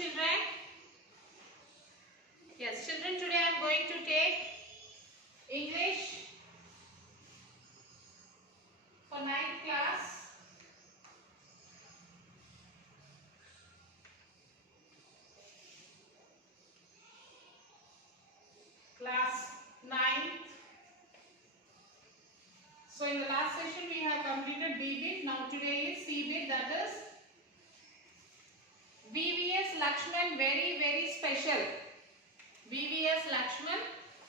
children? Yes, children, today I am going to take English for 9th class. Class 9th. So in the last session we have completed B bit. Now today is C bit, that is VVS Lakshman, very special. VVS Lakshman,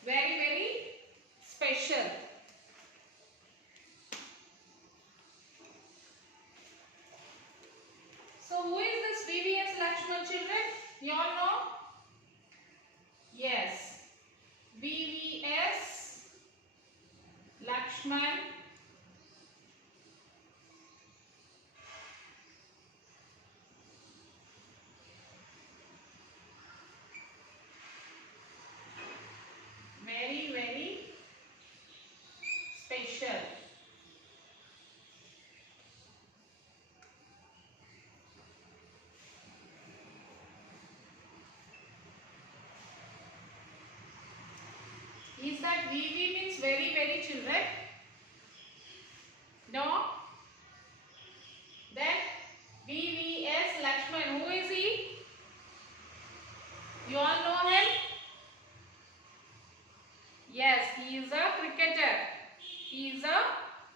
very special. So who is this VVS Lakshman, children? You all know? Yes. VVS Lakshman. Very special. Is that VV means very children? No? Then VVS Lakshman, who is he? You all know him? Yes, he is a cricketer. He is a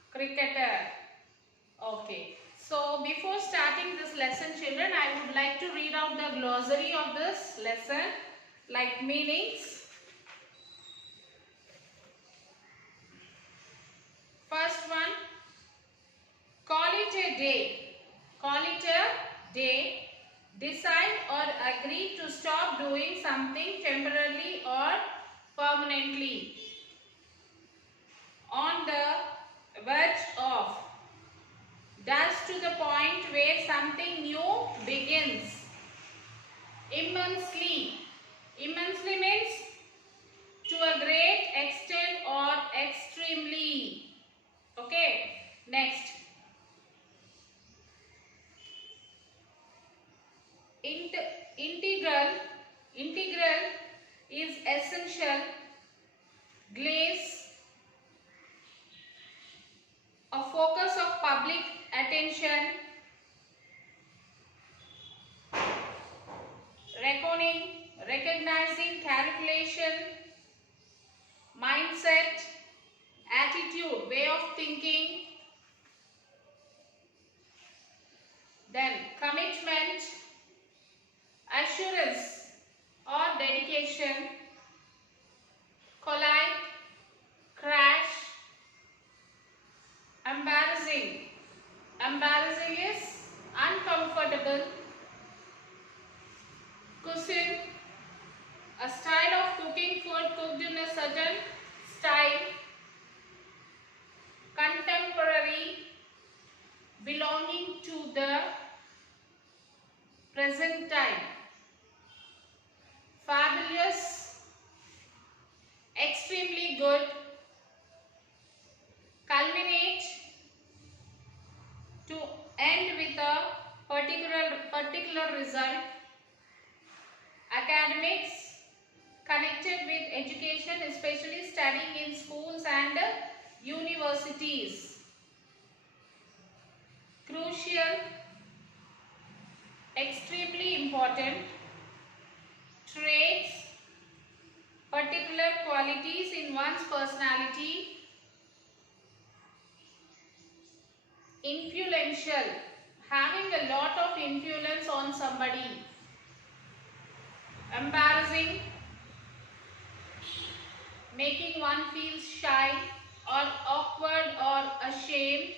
cricketer. Okay. So before starting this lesson, children, I would like to read out the glossary of this lesson, like meanings. First one, call it a day. Call it a day. Decide or agree to stop doing something temporarily or permanently. On the verge of. Thus to the point where something new begins. Immensely. Immensely means to a great extent or extremely. Okay. Next. Integral is essential. Glaze, a focus of public attention. Reckoning, recognizing, calculation. Mindset, attitude, way of thinking. Then commitment, assurance or dedication. Collide, crash. Embarrassing, embarrassing is uncomfortable. Cuisine, a style of cooking food cooked in a certain style. Contemporary, belonging to the present time. Fabulous, extremely good. Culminate, to end with a particular result. Academics, connected with education, especially studying in schools and universities. Crucial, extremely important. Traits, particular qualities in one's personality. Influential, having a lot of influence on somebody. Embarrassing, making one feel shy or awkward or ashamed.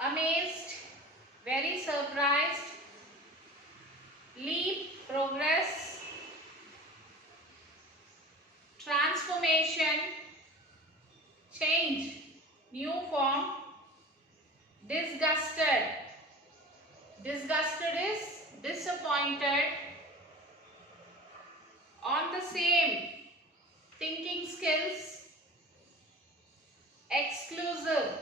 Amazed, very surprised. Leap, progress. Transformation, change, new form. Disgusted, disgusted is disappointed. On the same, thinking skills. Exclusive,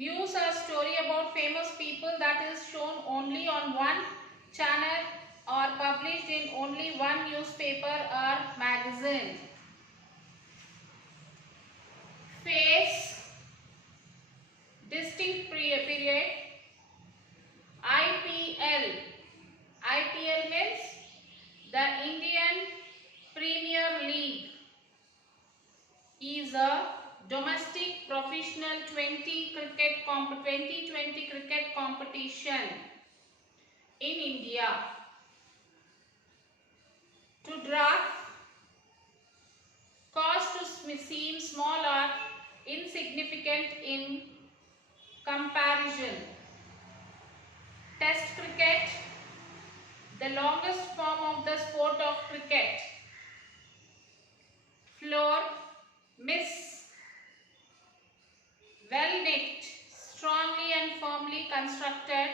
news or story about famous people that is shown only on one channel or published in only one newspaper or magazine. Face distinct period. IPL. IPL means the Indian Premier League is a domestic professional 2020 cricket competition in India. To draft cost to seem small or insignificant in comparison. Test cricket, the longest form of the sport of cricket. Floor, miss, well knit, strongly and firmly constructed.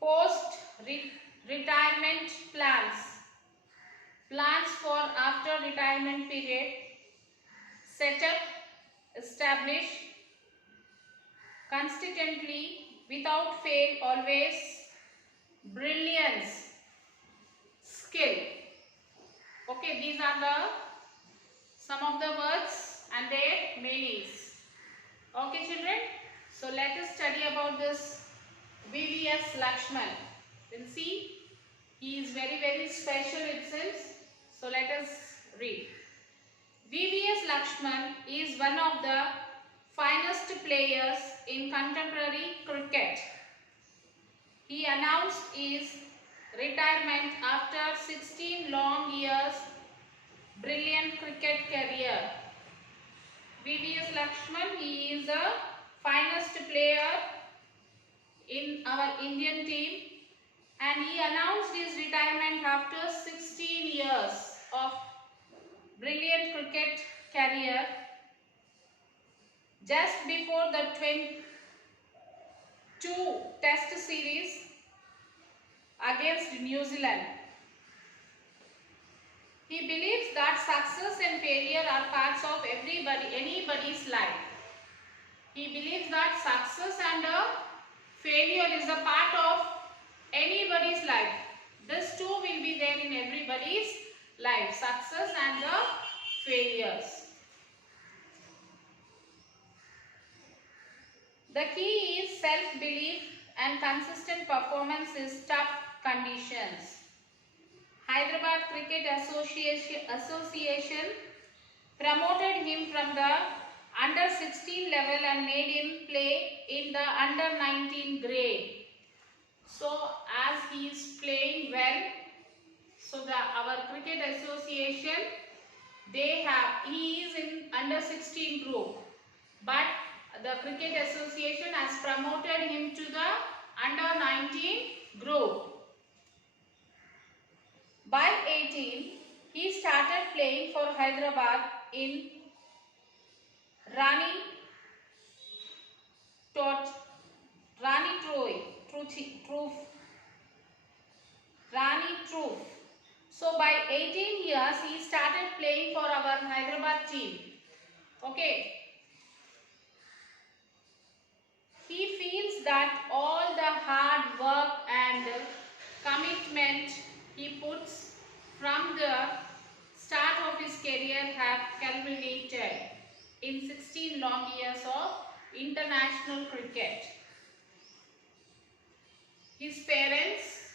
Post retirement plans, plans for after retirement period. Setup, establish, consistently, without fail, always. Brilliance, skill. Okay, these are the some of the words and their meanings. Okay children, so let us study about this VVS Lakshman. Then see, he is very special it seems. So let us read. VVS Lakshman is one of the finest players in contemporary cricket. He announced his retirement after 16 long years brilliant cricket career. VVS Lakshman, he is the finest player in our Indian team and he announced his retirement after 16 years of brilliant cricket career just before the 22 test series against New Zealand. He believes that success and failure are parts of anybody's life. He believes that success and failure is a part of anybody's life. This too will be there in everybody's life, success and the failures. The key is self-belief and consistent performance in tough conditions. Hyderabad Cricket Association promoted him from the under 16 level and made him play in the under 19 grade. So as he is playing well, so our cricket association, he is in under 16 group, but the cricket association has promoted him to the under 19 group. By 18, he started playing for Hyderabad in Rani Troof. So by 18 years, he started playing for our Hyderabad team. Okay. He feels that all the hard work and commitment he puts from the start of his career have culminated in 16 long years of international cricket. His parents,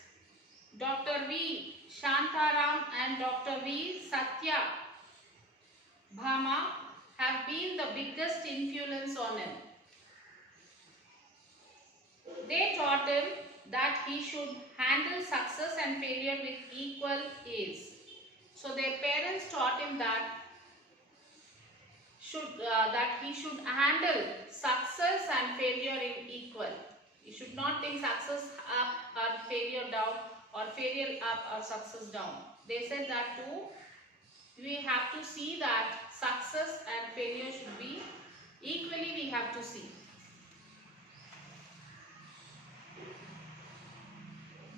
Dr. V. Shantaram and Dr. V. Satya Bhama, have been the biggest influence on him. They taught him that he should handle success and failure with equal ease. So their parents taught him that he should handle success and failure in equal. You should not think success up or failure down, or failure up or success down. They said that too. We have to see that success and failure should be equally, we have to see.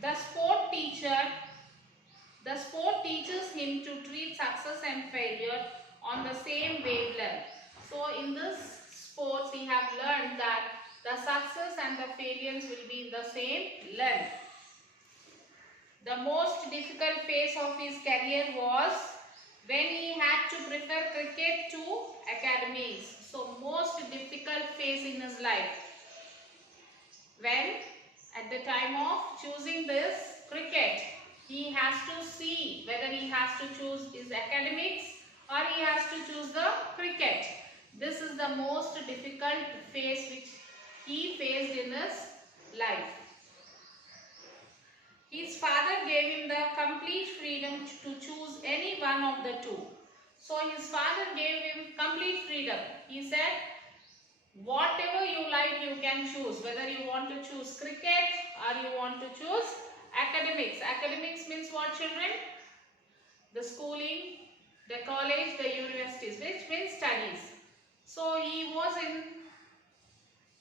The sport teaches him to treat success and failure on the same wavelength. So in this sports we have learned that the success and the failures will be in the same length. The most difficult phase of his career was when he had to prefer cricket to academics. So most difficult phase in his life, when at the time of choosing this cricket, he has to see whether he has to choose his academics or he has to choose the cricket. This is the most difficult phase which he faced in his life. His father gave him the complete freedom to choose any one of the two. So his father gave him complete freedom. He said, whatever you like you can choose, whether you want to choose cricket or you want to choose academics. Academics means what, children? The schooling, the college, the universities, which means studies. So he was in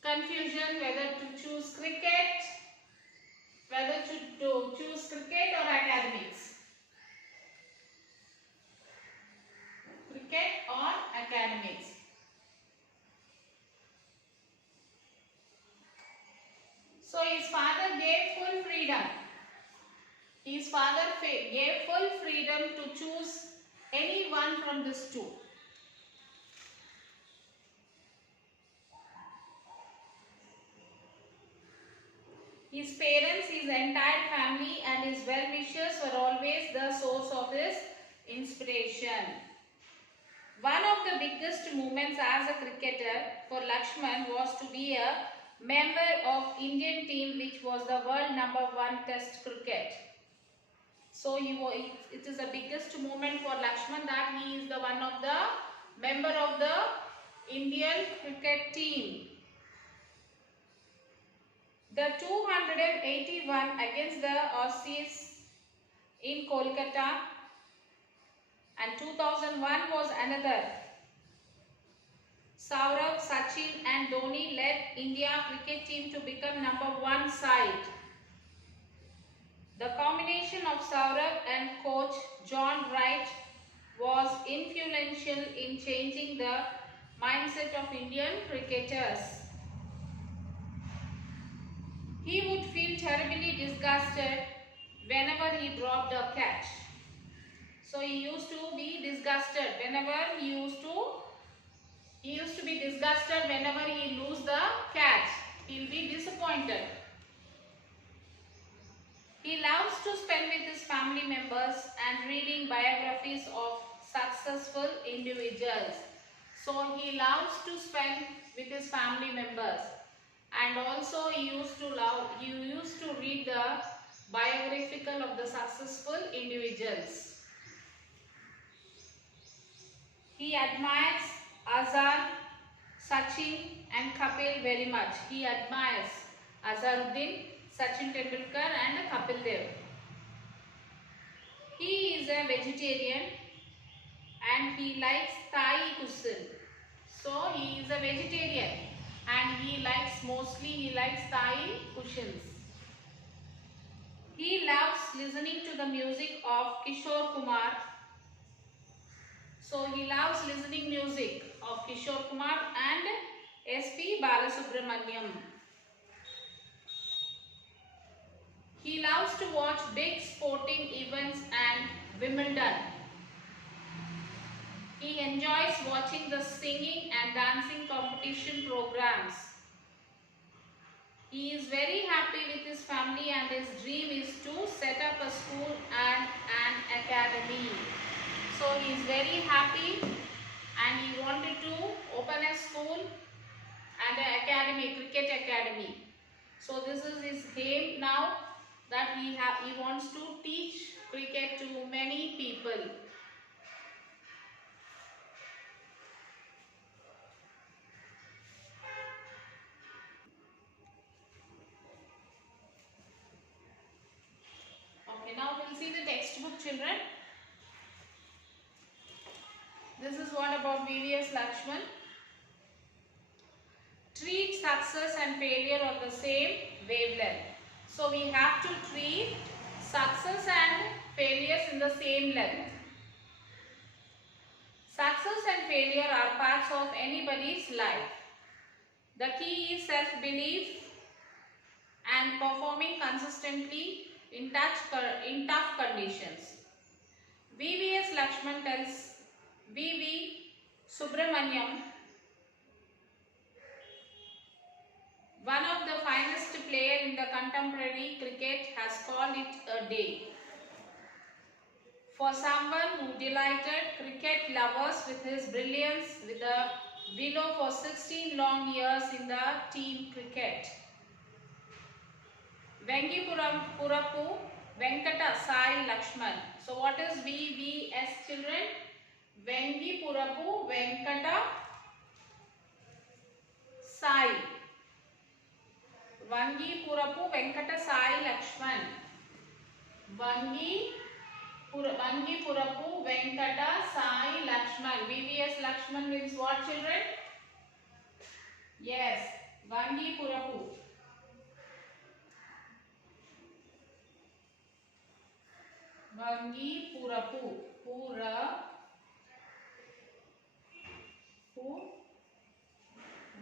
confusion whether to choose cricket, whether to choose cricket or academics. Cricket or academics. So his father gave full freedom. His father gave full freedom to choose any one from these two. His parents, his entire family and his well-wishers were always the source of his inspiration. One of the biggest moments as a cricketer for Lakshman was to be a member of Indian team which was the world #1 test cricket. So it is the biggest moment for Lakshman that he is the one of the member of the Indian cricket team. The 281 against the Aussies in Kolkata and 2001 was another. Saurabh, Sachin and Dhoni led India cricket team to become #1 side. The combination of Saurabh and coach John Wright was influential in changing the mindset of Indian cricketers. He would feel terribly disgusted whenever he dropped a catch. So he used to be disgusted whenever he used to be disgusted whenever he lose the catch. He will be disappointed. He loves to spend with his family members and reading biographies of successful individuals. So he loves to spend with his family members, and also he used to read the biographical of the successful individuals. He admires Azhar, Sachin and Kapil very much. He admires Azharuddin, Sachin Tendulkar and Kapil Dev. He is a vegetarian and he likes Thai cuisine. So he is a vegetarian and he likes Thai cuisines. He loves listening to the music of Kishore Kumar. So he loves listening music of Kishore Kumar and S.P. Balasubramaniam. He loves to watch big sporting events and Wimbledon. He enjoys watching the singing and dancing competition programs. He is very happy with his family and his dream is to set up a school and an academy. So he is very happy and he wanted to open a school and an academy, cricket academy. So this is his aim now, that he wants to teach cricket to many people. Okay, now we'll see the textbook, children. This is what about VVS Lakshman. Treat success and failure on the same wavelength. So we have to treat success and failures in the same length. Success and failure are parts of anybody's life. The key is self-belief and performing consistently in tough conditions. VVS Lakshman tells VV Subramaniam, one of the finest players in the contemporary cricket, has called it a day. For someone who delighted cricket lovers with his brilliance with a willow for 16 long years in the team cricket. Vengipurapu Venkata Sai Lakshman. So what is VVS, children? Vengipurapu Venkata Sai. Vengipurapu Venkata Sai Lakshman. Vengipurapu Venkata Sai Lakshman. VVS Lakshman means what, children? Yes, Vengipurapu. Vengipurapu.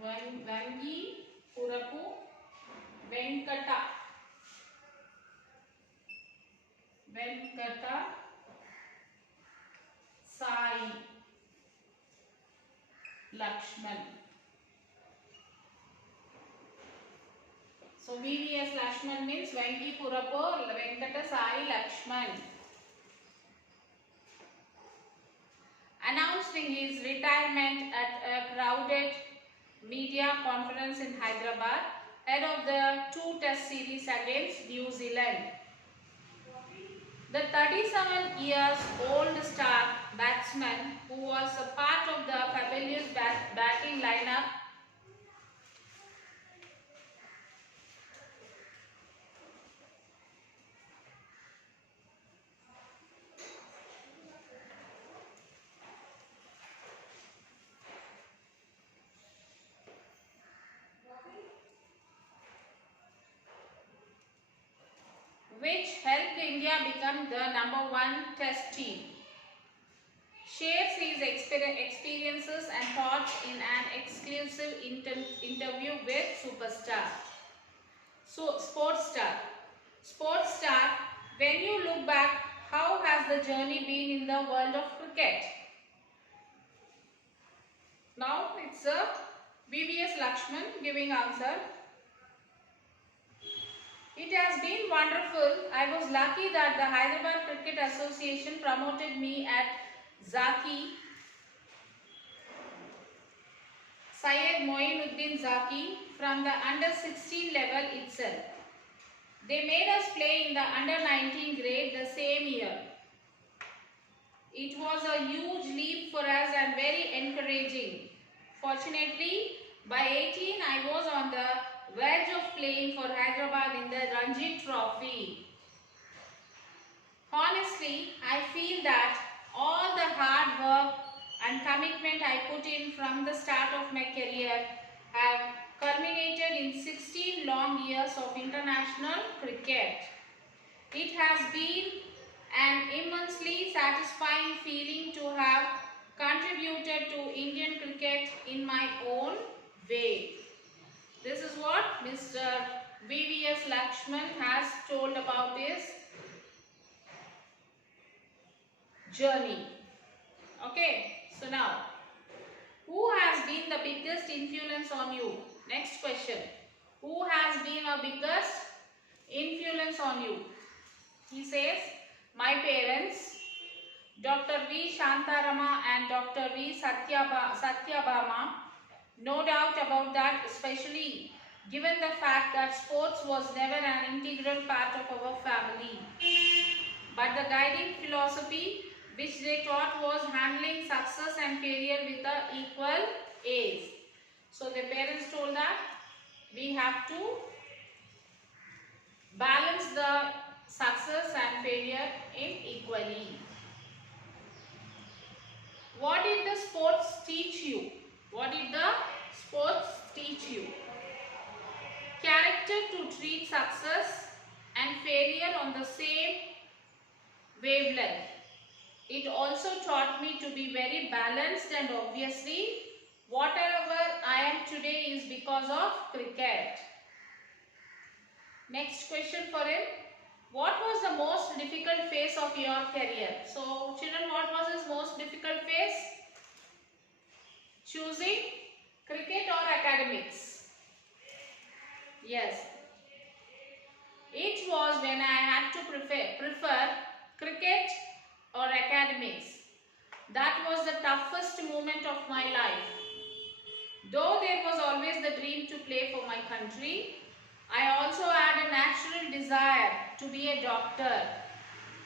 Vengipurapu Venkata Sai Lakshman. So VVS Lakshman means Vengipurapu Venkata Sai Lakshman. Announcing his retirement at a crowded media conference in Hyderabad ahead of the 2-test series against New Zealand. The 37 years old star batsman, who was a part of the fabulous batting lineup, which helped India become the #1 test team, shares his experiences and thoughts in an exclusive interview with Superstar. So, Sports Star, when you look back, how has the journey been in the world of cricket? Now, it's a VVS Lakshman giving answer. It has been wonderful. I was lucky that the Hyderabad Cricket Association promoted me at Zaki, Syed Moinuddin Zaki, from the under-16 level itself. They made us play in the under-19 grade the same year. It was a huge leap for us and very encouraging. Fortunately, by 18, I was on the verge of playing for Hyderabad in the Ranji Trophy. Honestly, I feel that all the hard work and commitment I put in from the start of my career have culminated in 16 long years of international cricket. It has been an immensely satisfying feeling to have contributed to Indian cricket in my own way. This is what Mr. VVS Lakshman has told about his journey. Okay, so now, who has been the biggest influence on you? Next question. Who has been a biggest influence on you? He says, my parents, Dr. V. Shantarama and Dr. V. Satyabhama. No doubt about that, especially given the fact that sports was never an integral part of our family. But the guiding philosophy which they taught was handling success and failure with the equal ace. So the parents told that we have to balance the success and failure in equally. What did the sports teach you? What did the sports teach you? Character to treat success and failure on the same wavelength. It also taught me to be very balanced, and obviously whatever I am today is because of cricket. Next question for him. What was the most difficult phase of your career? So children, what was his most difficult phase? Choosing cricket or academics? Yes. It was when I had to prefer cricket or academics. That was the toughest moment of my life. Though there was always the dream to play for my country, I also had a natural desire to be a doctor,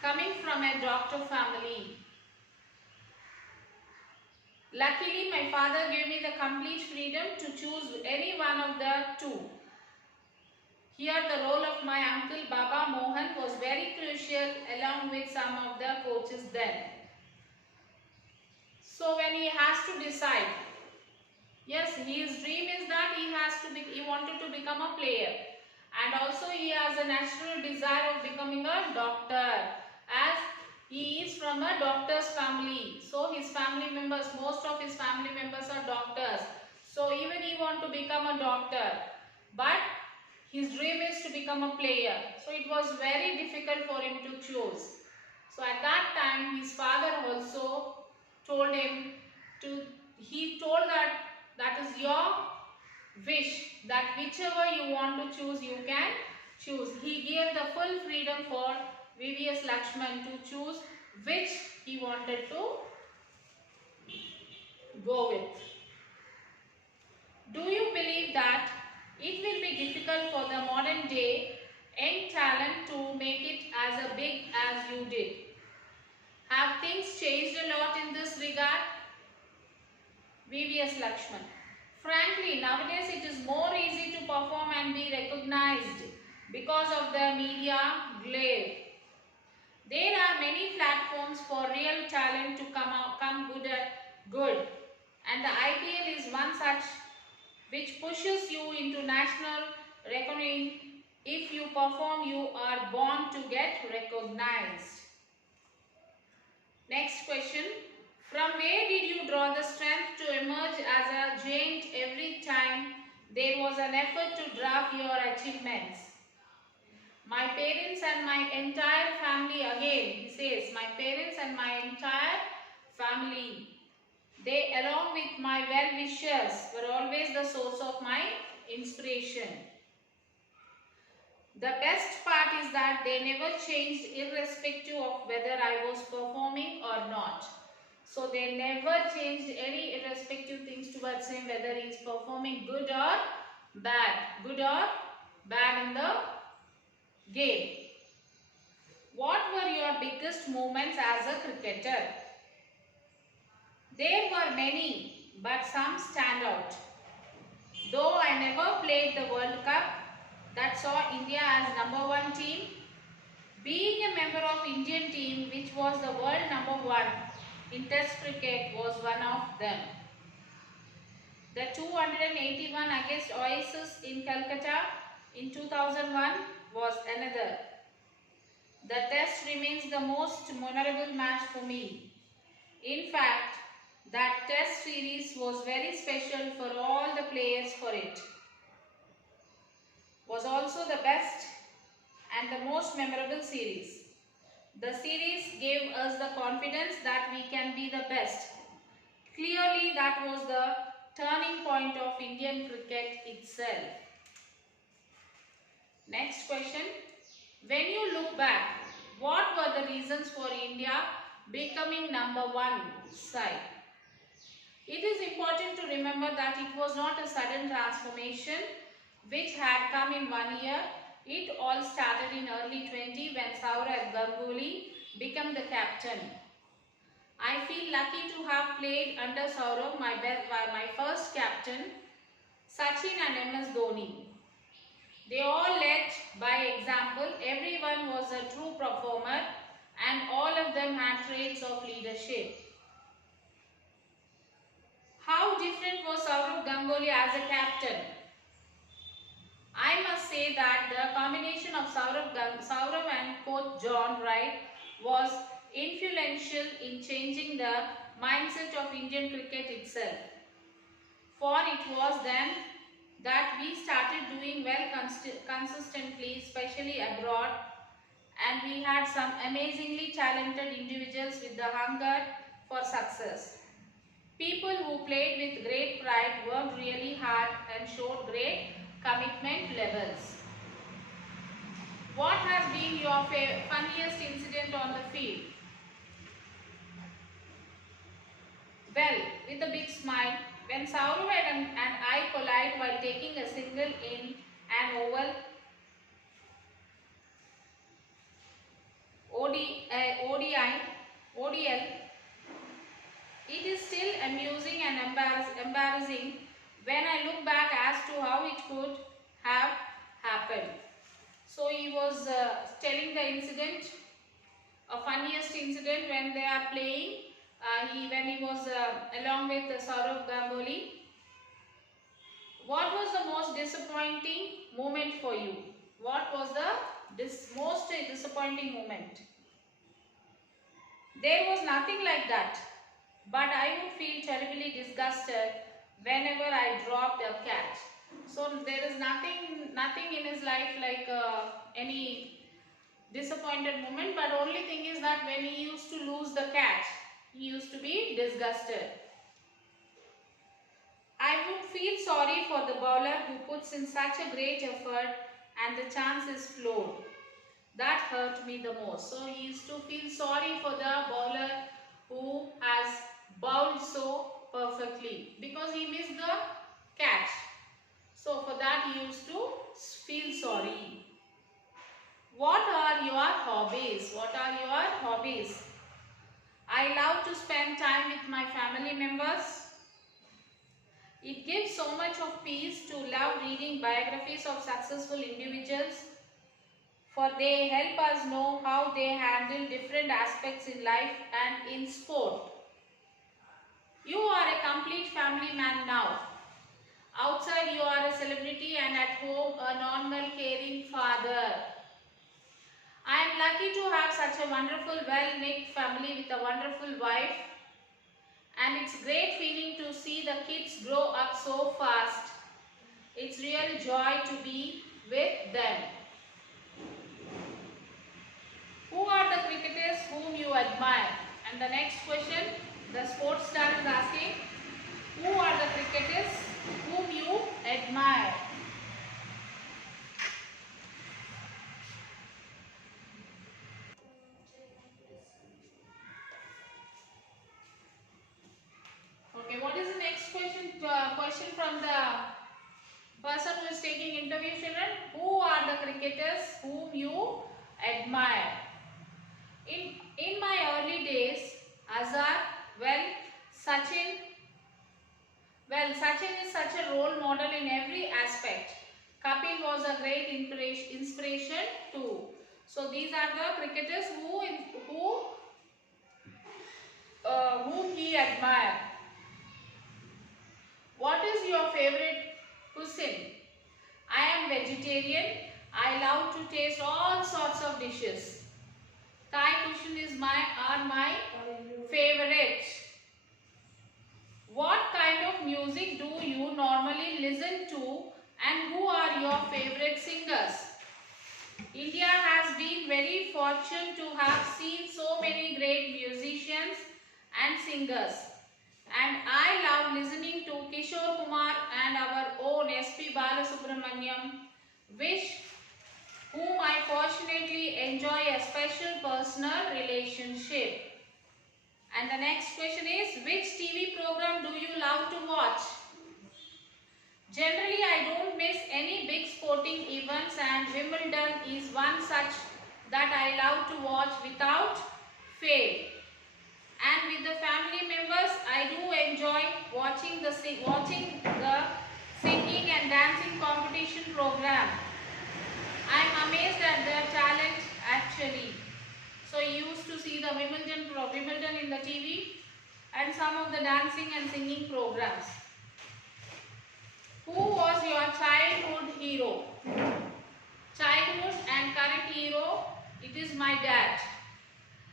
coming from a doctor family. Luckily, my father gave me the complete freedom to choose any one of the two. Here, the role of my uncle Baba Mohan was very crucial, along with some of the coaches then. So when he has to decide, yes, his dream is that he wanted to become a player, and also he has a natural desire of becoming a doctor, as he is from a doctor's family. So his family members, most of his family members are doctors. So even he want to become a doctor, but his dream is to become a player. So it was very difficult for him to choose. So at that time, his father also told him to, he told that is your wish, that whichever you want to choose, you can choose. He gave the full freedom for VVS Lakshman to choose which he wanted to go with. Do you believe that it will be difficult for the modern day young talent to make it as big as you did? Have things changed a lot in this regard? VVS Lakshman. Frankly, nowadays it is more easy to perform and be recognized because of the media glare. There are many platforms for real talent to come good, and the IPL is one such which pushes you into national reckoning. If you perform, you are born to get recognized. Next question. From where did you draw the strength to emerge as a giant every time there was an effort to dwarf your achievements? My parents and my entire family, again he says, my parents and my entire family, they along with my well-wishers were always the source of my inspiration. The best part is that they never changed irrespective of whether I was performing or not. So they never changed any irrespective things towards him, whether he is performing good or bad in the game. What were your biggest moments as a cricketer? There were many, but some stand out. Though I never played the World Cup that saw India as #1 team, being a member of Indian team which was the world #1 in Test cricket was one of them. The 281 against Oasis in Calcutta in 2001 was another. The Test remains the most memorable match for me. In fact, that Test series was very special for all the players for it. Was also the best and the most memorable series. The series gave us the confidence that we can be the best. Clearly, that was the turning point of Indian cricket itself. Next question. When you look back, what were the reasons for India becoming #1 side? It is important to remember that it was not a sudden transformation which had come in 1 year. It all started in early 20 when Sourav Ganguly became the captain. I feel lucky to have played under Sourav, my first captain, Sachin and MS Dhoni. They all led by example. Everyone was a true performer and all of them had traits of leadership. How different was Sourav Ganguly as a captain? I must say that the combination of Sourav and coach John Wright was influential in changing the mindset of Indian cricket itself. For it was then that we started doing well consistently, especially abroad, and we had some amazingly talented individuals with the hunger for success. People who played with great pride, worked really hard and showed great commitment levels. What has been your funniest incident on the field? Well, with a big smile, when Saurav and I collide while taking a single in an oval ODL, it is still amusing and embarrassing when I look back as to how it could have happened. So he was telling the incident, a funniest incident when they are playing. When he was along with Saurav Ganguly. What was the most disappointing moment for you? What was the most disappointing moment? There was nothing like that, but I would feel terribly disgusted whenever I dropped a catch. So there is nothing in his life like any disappointed moment, but only thing is that when he used to lose the catch, he used to be disgusted. I would feel sorry for the bowler who puts in such a great effort and the chance is flowed. That hurt me the most. So he used to feel sorry for the bowler who has bowled so perfectly because he missed the catch. So for that he used to feel sorry. What are your hobbies? What are your hobbies? I love to spend time with my family members. It gives so much of peace to love reading biographies of successful individuals, for they help us know how they handle different aspects in life and in sport. You are a complete family man now. Outside you are a celebrity and at home a normal caring father. I am lucky to have such a wonderful well-knit family with a wonderful wife. And it's great feeling to see the kids grow up so fast. It's real joy to be with them. Who are the cricketers whom you admire? And the next question, the sports star is asking, who are the cricketers whom you admire? Okay, what is the next question? Question from the person who is taking interview, children. Who are the cricketers whom you admire? In my early days, Azhar, Sachin is such a role model in every aspect. Kapil was a great inspiration too. So these are the cricketers whom he admire. What is your favorite cuisine? I am vegetarian. I love to taste all sorts of dishes. Thai cuisine are my favorite. What kind of music do you normally listen to and who are your favorite singers? India has been very fortunate to have seen so many great musicians and singers. And I love listening to Kishore Kumar and our own S.P. Balasubramaniam, whom I fortunately enjoy a special personal relationship. And the next question is, which TV program do you love to watch? Generally, I don't miss any big sporting events and Wimbledon is one such that I love to watch without fail. And with the family members, I do enjoy watching the singing and dancing competition program. I am amazed at their talent actually. So you used to see the Wimbledon in the TV and some of the dancing and singing programs. Who was your childhood hero? Childhood and current hero, it is my dad.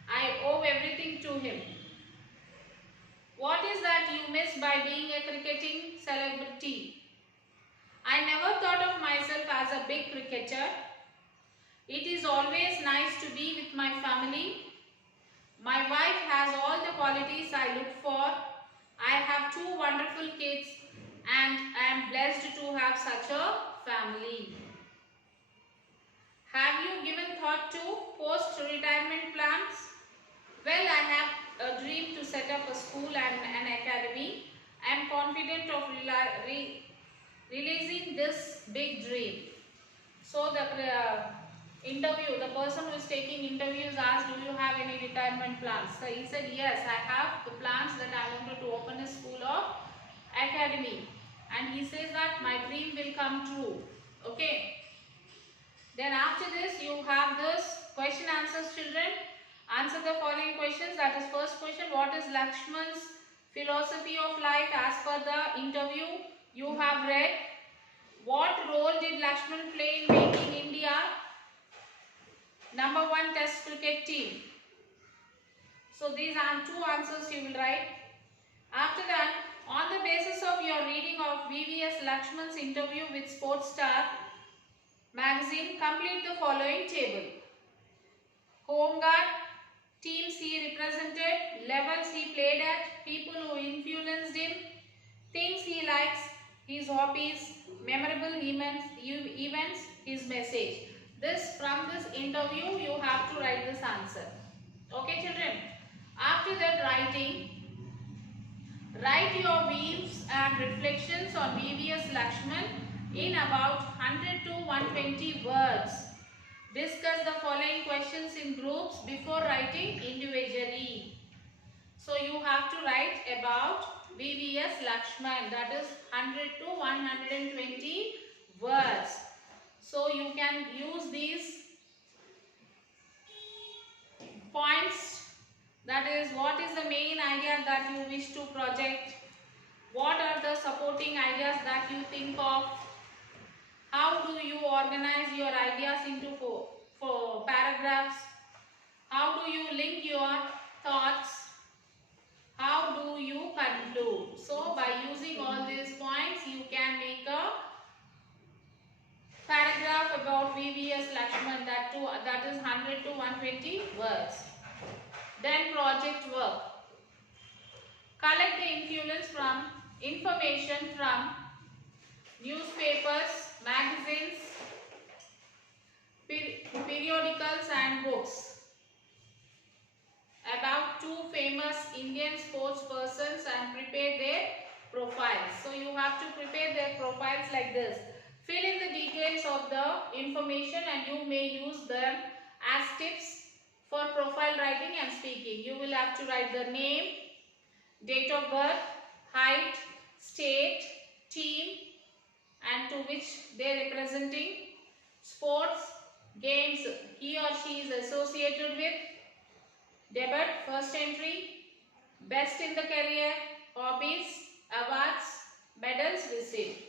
I owe everything to him. What is that you miss by being a cricketing celebrity? I never thought of myself as a big cricketer. It is always nice to be with my family. My wife has all the qualities I look for. I have two wonderful kids and I am blessed to have such a family. Have you given thought to post-retirement plans? Well, I have a dream to set up a school and an academy. I am confident of releasing this big dream. So the the person who is taking interviews asked, do you have any retirement plans? So he said, yes, I have the plans that I wanted to open a school or academy. And he says that my dream will come true. Okay. Then after this, you have this question answers, children. Answer the following questions. That is first question, what is Lakshman's philosophy of life as per the interview you have read? What role did Lakshman play in making India number 1 test cricket team? So these are two answers you will write. After that, on the basis of your reading of VVS Lakshman's interview with Sports Star magazine, complete the following table. Home guard, teams he represented, levels he played at, people who influenced him, things he likes, his hobbies, memorable events, his message. From this interview you have to write this answer. Okay, children. After that writing, write your views and reflections on VVS Lakshman in about 100 to 120 words. Discuss the following questions in groups before writing individually. So you have to write about VVS Lakshman, that is 100 to 120 words. So you can use these points, that is what is the main idea that you wish to project, what are the supporting ideas that you think of, how do you organize your ideas into four paragraphs, how do you link your thoughts, how do you conclude. So by using all these points you can make a paragraph about VVS Lakshman, that is 100 to 120 words. Then project work. Collect the information from newspapers, magazines, periodicals and books about two famous Indian sports persons and prepare their profiles. So you have to prepare their profiles like this. Fill in the details of the information and you may use them as tips for profile writing and speaking. You will have to write the name, date of birth, height, state, team and to which they are representing, sports, games he or she is associated with, debut, first entry, best in the career, hobbies, awards, medals received.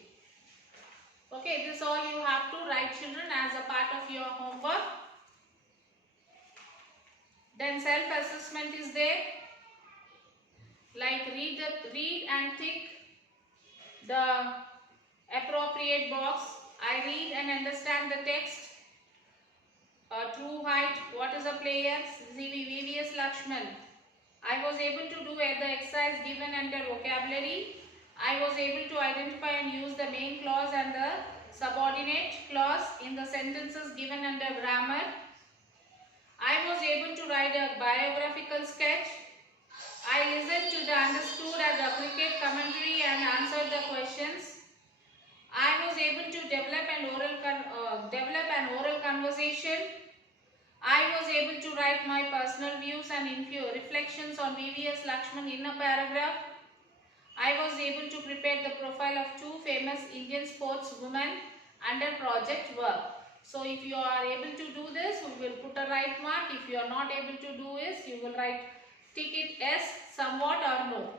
Okay, this all you have to write, children, as a part of your homework. Then self-assessment is there. Like read and tick the appropriate box. I read and understand the text. True height, what is a player? VVS Lakshman. I was able to do the exercise given under vocabulary. I was able to identify and use the main clause and the subordinate clause in the sentences given under grammar. I was able to write a biographical sketch. I listened to the understood as a cricket commentary and answered the questions. I was able to develop an oral conversation. I was able to write my personal views and reflections on VVS Lakshman in a paragraph. I was able to prepare the profile of two famous Indian sportswomen under project work. So if you are able to do this, we will put a right mark. If you are not able to do this, you will write tick it yes, somewhat or no.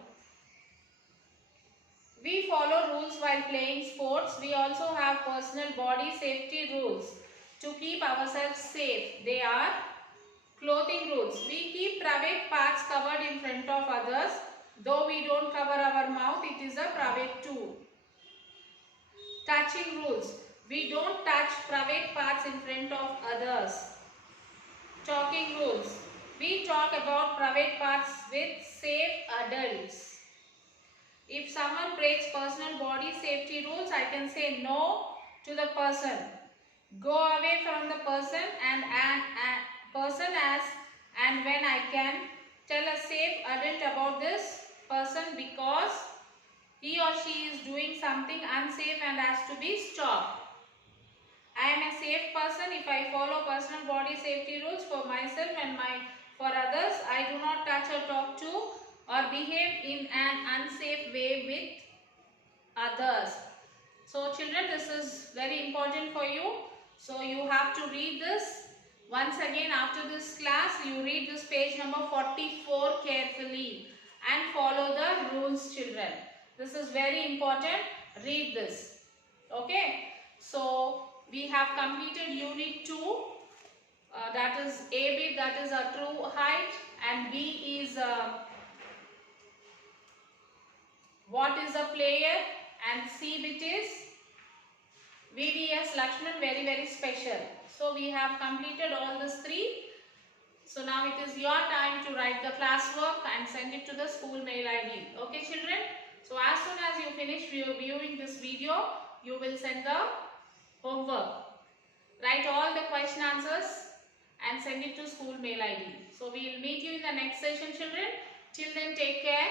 We follow rules while playing sports. We also have personal body safety rules to keep ourselves safe. They are: Clothing rules. We keep private parts covered in front of others. Though we don't cover our mouth, it is a private too. Touching rules. We don't touch private parts in front of others. Talking rules. We talk about private parts with safe adults. If someone breaks personal body safety rules, I can say no to the person. Go away from the person and when I can tell a safe adult about this person because he or she is doing something unsafe and has to be stopped. I am a safe person if I follow personal body safety rules for myself and for others. I do not touch or talk to or behave in an unsafe way with others. So children, this is very important for you. So you have to read this. Once again, after this class, you read this page number 44 carefully and follow the rules, children. This is very important. Read this. Okay. So we have completed unit 2. That is A bit, that is a true height, and B is what is a player, and C bit is VVS Lakshman, very special. So we have completed all these 3. So now it is your time to write the classwork and send it to the school mail ID. Okay children? So as soon as you finish viewing this video, you will send the homework. Write all the question answers and send it to school mail ID. So we will meet you in the next session children. Till then, take care.